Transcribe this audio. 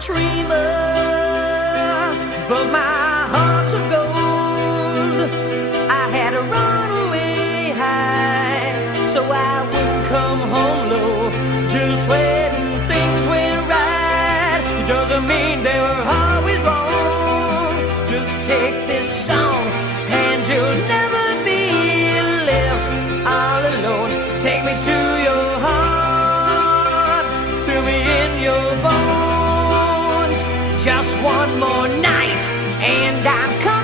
dreamer, but my heart's of gold. I had to run away high so I wouldn't come home low. Just when things went right, it doesn't mean they were always wrong. Just take this song and you'll never be left all alone. Take me to your heart, fill me in your bones. Just one more night and I'm coming.